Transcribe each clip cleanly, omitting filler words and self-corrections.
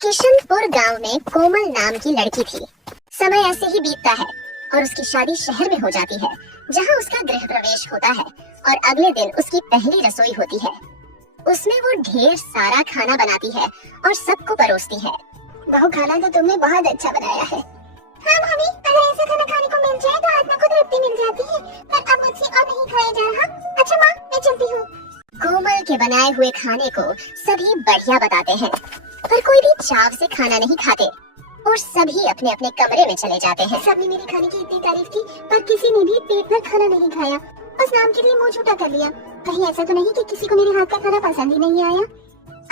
किशनपुर गांव में कोमल नाम की लड़की थी। समय ऐसे ही बीतता है और उसकी शादी शहर में हो जाती है, जहां उसका गृह प्रवेश होता है और अगले दिन उसकी पहली रसोई होती है। उसमें वो ढेर सारा खाना बनाती है और सबको परोसती है। बहू, खाना तो तुमने बहुत अच्छा बनाया है। हाँ भाभी, अगर ऐसा खाना खाने को मिल जाए तो आत्मा को तृप्ति मिल जाती है, पर अब मुझसे और नहीं खाया जा रहा। अच्छा माँ, मैं चलती हूँ। कोमल के बनाए हुए खाने को सभी बढ़िया बताते हैं, पर कोई भी चाव से खाना नहीं खाते और सभी अपने अपने कमरे में चले जाते हैं। सबने मेरे खाने की इतनी तारीफ की, पर किसी ने भी पेट भर खाना नहीं खाया। बस नाम के लिए मुंह झूठा कर लिया। कहीं ऐसा तो नहीं कि किसी को मेरे हाथ का खाना पसंद ही नहीं आया।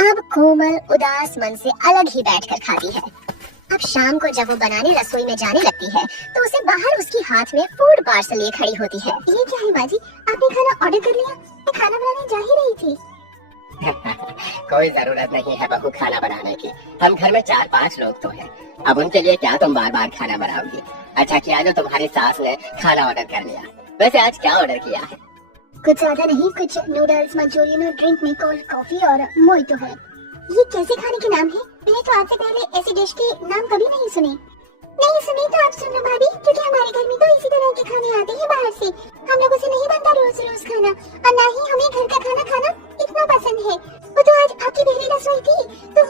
अब कोमल उदास मन से अलग ही बैठकर खाती है। अब शाम को जब वो बनाने रसोई में जाने लगती है तो उसे बाहर उसकी हाथ में फूड पार्सल लिए खड़ी होती है। ये क्या है बाजी, आपने खाना ऑर्डर कर लिया? मैं खाना बनाने जा ही रही थी। कोई जरूरत नहीं है बहू खाना बनाने की। हम घर में 4-5 लोग तो हैं। अब उनके लिए क्या तुम बार बार खाना बनाओगी? अच्छा किया जो तुम्हारी सास ने खाना ऑर्डर कर लिया। वैसे आज क्या ऑर्डर किया है? कुछ ज्यादा नहीं, कुछ नूडल्स, मंचूरियन और ड्रिंक में कोल्ड कॉफी और मोइतो है। ये कैसे खाने के नाम है? मैंने तो आज से पहले ऐसी डिश के नाम कभी नहीं सुने। नहीं सुने तो आप सुन लो भाभी, क्योंकि हमारे घर में तो इसी तरह के खाने आते हैं बाहर से। हम लोगों से नहीं बनता रोज रोज खाना, और ना ही हमें घर का खाना खाना इतना पसंद है। वो तो आज आपकी पहली रसोई थी तो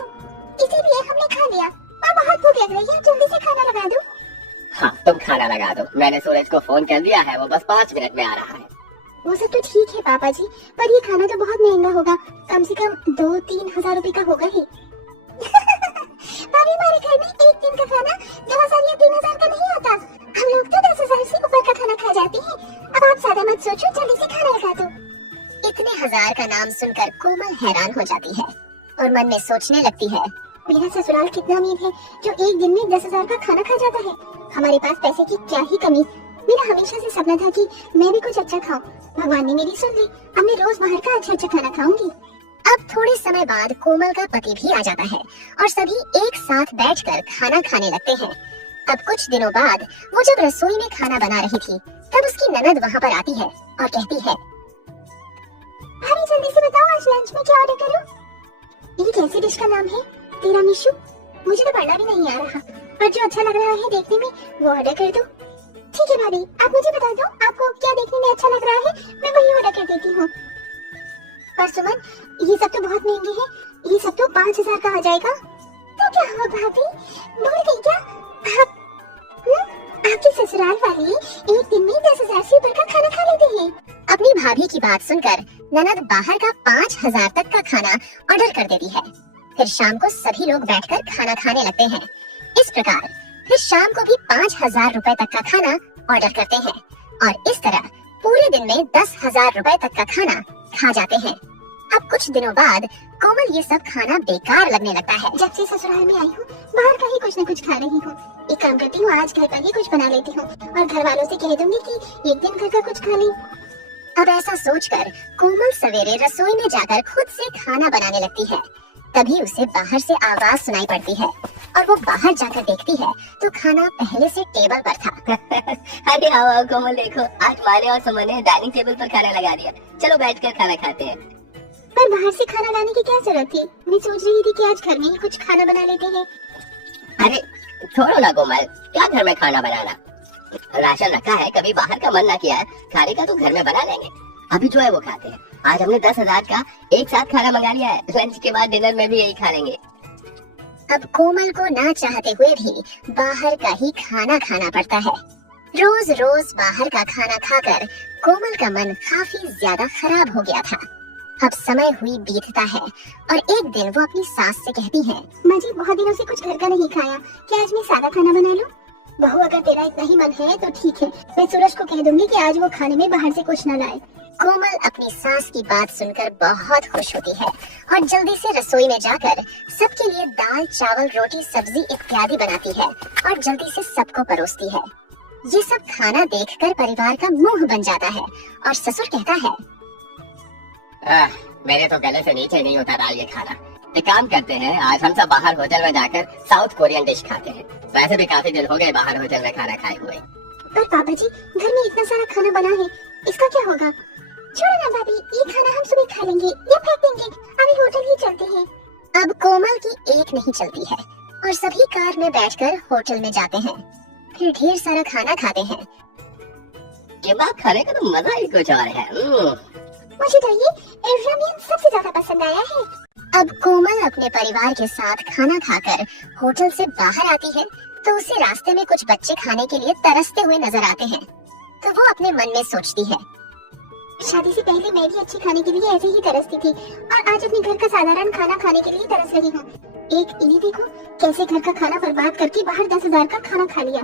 इसीलिए हमने खा लिया। और बहुत भूख लग रही है, जल्दी से खाना लगा दो। हाँ तुम खाना लगा दो, मैंने सूरज को फोन कर दिया है, वो बस 5 मिनट में आ रहा है। वो सब तो ठीक है पापा जी, पर ये खाना तो बहुत महंगा होगा, कम से कम 2-3 हजार रुपए का होगा ही। भाभी, हमारे घर में एक दिन का खाना 2000 या 3000 का नहीं आता। हम लोग तो 10,000 से ऊपर का खाना खा जाते हैं। अब आप ज्यादा मत सोचो, जल्दी से खाना लगा दो। इतने हजार का नाम सुनकर कोमल हैरान हो जाती है और मन में सोचने लगती है, मेरा ससुराल कितना अमीर है जो एक दिन में 10,000 का खाना खा जाता है। हमारे पास पैसे की क्या ही कमी। मेरा हमेशा से सपना था कि मैं भी कुछ अच्छा खाऊं। भगवान ने मेरी सुन ली। अब मैं रोज बाहर का अच्छा अच्छा खाना खाऊंगी। अब थोड़े समय बाद कोमल का पति भी आ जाता है और सभी एक साथ बैठकर खाना खाने लगते हैं। अब कुछ दिनों बाद वो जब रसोई में खाना बना रही थी तब उसकी ननद वहाँ पर आती है और कहती है, भाभी जल्दी से बताओ आज लंच में क्या ऑर्डर करूं? ये कैसी डिश का नाम है? तिरामिसू? मुझे तो पढ़ना भी नहीं आ रहा, पर जो अच्छा लग रहा है देखने में वो ऑर्डर कर दो। ठीक है भाभी, आप मुझे बता दो आपको क्या देखने में अच्छा लग रहा है, मैं वही ऑर्डर कर देती हूँ। पर सुमन, ये सब तो बहुत महंगे हैं, ये सब तो 5,000 का आ जाएगा। तो क्या हुआ भाभी, भूल गई क्या? आपके ससुराल वाले एक दिन में 10,000 से ऊपर का खाना खा लेते हैं। अपनी भाभी की बात सुनकर ननद बाहर का 5,000 तक का खाना ऑर्डर कर देती है। फिर शाम को सभी लोग बैठकर खाना खाने लगते हैं। इस प्रकार फिर शाम को भी 5,000 रुपए तक का खाना ऑर्डर करते हैं और इस तरह पूरे दिन में 10,000 रुपए तक का खाना खा जाते हैं। अब कुछ दिनों बाद कोमल ये सब खाना बेकार लगने लगता है। जब से ससुराल में आई हूँ बाहर का ही कुछ न कुछ खा रही हूँ। एक काम करती हूँ, आज घर पर ही कुछ बना लेती हूँ और घर वालों से कह दूंगी कि एक दिन घर का कुछ खा लें। अब ऐसा सोचकर कोमल सवेरे रसोई में जाकर खुद से खाना बनाने लगती है। तभी उसे बाहर से आवाज सुनाई पड़ती है और वो बाहर जाकर देखती है तो खाना पहले से टेबल पर था। अरे आओ कोमल, देखो आज माने और सुमन ने डाइनिंग टेबल पर खाना लगा दिया। चलो बैठकर खाना खाते हैं। पर बाहर से खाना लाने की क्या जरूरत थी? मैं सोच रही थी कि आज घर में ही कुछ खाना बना लेते हैं। अरे छोड़ो ना कोमल, क्या घर में खाना बनाना, राशन रखा है, कभी बाहर का मन ना किया है खाने का तो घर में बना लेंगे। अभी जो है वो खाते हैं। आज हमने 10,000 का एक साथ खाना मंगा लिया है, लंच के बाद डिनर में भी यही खा लेंगे। अब कोमल को ना चाहते हुए भी बाहर का ही खाना खाना पड़ता है। रोज रोज बाहर का खाना खाकर कोमल का मन काफी ज्यादा खराब हो गया था। अब समय हुई बीतता है और एक दिन वो अपनी सास से कहती है, माँ जी बहुत दिनों से कुछ घर का नहीं खाया, क्या आज मैं सादा खाना बना लूं? बहू, अगर तेरा इतना ही मन है तो ठीक है, मैं सूरज को कह दूंगी कि आज वो खाने में बाहर से कुछ न लाए। कोमल अपनी सास की बात सुनकर बहुत खुश होती है और जल्दी से रसोई में जाकर सबके लिए दाल, चावल, रोटी, सब्जी इत्यादि बनाती है और जल्दी से सबको परोसती है। ये सब खाना देखकर परिवार का मुंह बन जाता है और ससुर कहता है, मेरे तो गले से नीचे नहीं उतर ये खाना। एक काम करते हैं, आज हम सब बाहर होटल में जाकर साउथ कोरियन डिश खाते हैं। वैसे भी काफी दिन हो गए बाहर होटल में खाना खाए हुए। पर पापा जी, घर में इतना सारा खाना बना है, इसका क्या होगा? छोड़ो ना भाभी, ये खाना हम सुबह खा लेंगे या फेंक देंगे, अभी होटल ही चलते हैं। अब कोमल की एक नहीं चलती है और सभी कार में बैठकर होटल में जाते हैं। फिर ढेर सारा खाना खाते हैं। किबाब खाने का तो मजा ही कुछ और है। मुझे तो ये रामेन सबसे ज्यादा पसंद आया है। अब कोमल अपने परिवार के साथ खाना खाकर होटल से बाहर आती है तो उसे रास्ते में कुछ बच्चे खाने के लिए तरसते हुए नजर आते हैं। तो वो अपने मन में सोचती है, शादी से पहले मैं भी अच्छे खाने के लिए ऐसे ही तरसती थी और आज अपने घर का साधारण खाना खाने के लिए तरस रही हूँ। एक ये देखो कैसे घर का खाना बर्बाद करके बाहर 10,000 का खाना खा लिया।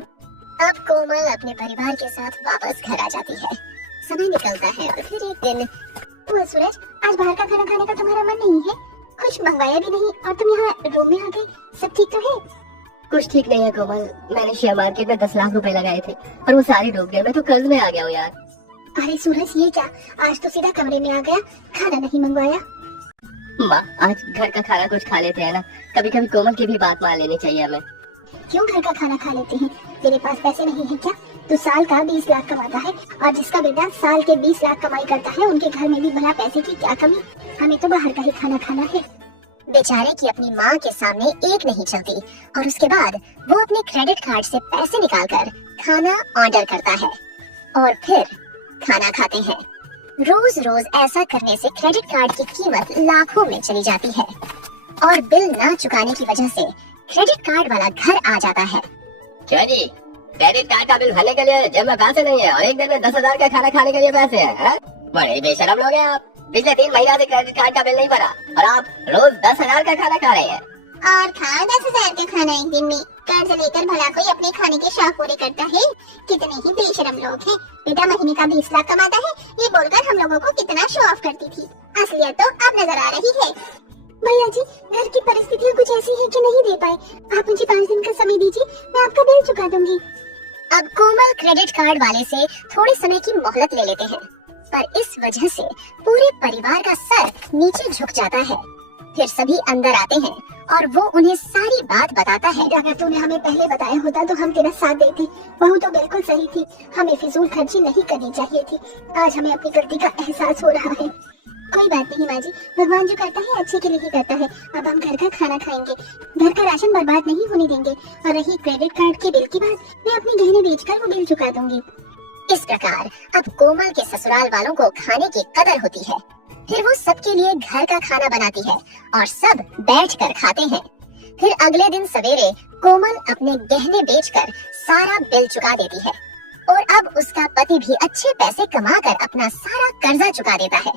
अब कोमल अपने परिवार के साथ वापस घर आ जाती है। समय निकलता है और फिर एक दिन, वो सूरज, आज बाहर का खाना खाने का तुम्हारा मन नहीं है? कुछ मंगवाया भी नहीं और तुम यहाँ रूम में आ गए। सब ठीक तो है? कुछ ठीक नहीं है कोमल, मैंने शेयर मार्केट में 10 लाख रुपए लगाए थे और वो सारे डूब गए। मैं तो कर्ज में आ गया हूँ यार। अरे सूरज, ये क्या, आज तो सीधा कमरे में आ गया, खाना नहीं मंगवाया? माँ, आज घर का खाना कुछ खा लेते हैं ना। कभी कभी कोमल की भी बात मान लेनी चाहिए हमें। क्यों घर का खाना खा लेते हैं? तेरे पास पैसे नहीं है क्या? तू साल का 20 लाख कमाता है और जिसका बेटा साल के 20 लाख कमाई करता है उनके घर में भी भला पैसे की क्या कमी? हमें तो बाहर का ही खाना खाना है। बेचारे की अपनी माँ के सामने एक नहीं चलती और उसके बाद वो अपने क्रेडिट कार्ड से पैसे निकालकर खाना ऑर्डर करता है और फिर खाना खाते हैं। रोज रोज ऐसा करने से क्रेडिट कार्ड की कीमत लाखों में चली जाती है और बिल ना चुकाने की वजह से क्रेडिट कार्ड वाला घर आ जाता है। क्यों जी, क्रेडिट कार्ड का बिल भरने के लिए जेब में पैसे नहीं है और एक दिन में 10,000 का खाना खाने के लिए पैसे हैं? बड़े बेशरम लोग हैं आप। पिछले 3 महीना से क्रेडिट कार्ड का बिल नहीं भरा और आप रोज 10,000 का खाना खा रहे हैं। और खा 10,000 का खाना एक दिन में, कर्ज लेकर भला कोई अपने खाने के शौक पूरे करता है? कितने ही बेशरम लोग हैं। बेटा महीने का 20 लाख कमाता है, ये बोलकर हम लोगों को कितना शो ऑफ करती थी। असलियत तो अब नजर आ रही है। भैया जी, घर की परिस्थितियाँ कुछ ऐसी है कि नहीं दे पाए। आप मुझे 5 दिन का समय दीजिए, मैं आपका बिल चुका दूंगी। अब कोमल क्रेडिट कार्ड वाले से थोड़े समय की मोहलत ले लेते हैं, पर इस वजह से पूरे परिवार का सर नीचे झुक जाता है। फिर सभी अंदर आते हैं और वो उन्हें सारी बात बताता है। अगर तूने हमें पहले बताया होता तो हम तेरा साथ देते। बहू तो बिल्कुल सही थी, हमें फिजूल खर्ची नहीं करनी चाहिए थी। आज हमें अपनी गलती का एहसास हो रहा है। कोई बात नहीं माँ जी, भगवान जो करता है अच्छे के लिए ही करता है। अब हम घर का खाना खाएंगे, घर का राशन बर्बाद नहीं होने देंगे। और रही क्रेडिट कार्ड के बिल की बात, मैं अपने गहने बेचकर वो बिल चुका दूंगी। इस प्रकार अब कोमल के ससुराल वालों को खाने की कदर होती है। फिर वो सबके लिए घर का खाना बनाती है और सब बैठकर खाते हैं। फिर अगले दिन सवेरे कोमल अपने गहने बेचकर सारा बिल चुका देती है और अब उसका पति भी अच्छे पैसे कमाकर अपना सारा कर्जा चुका देता है।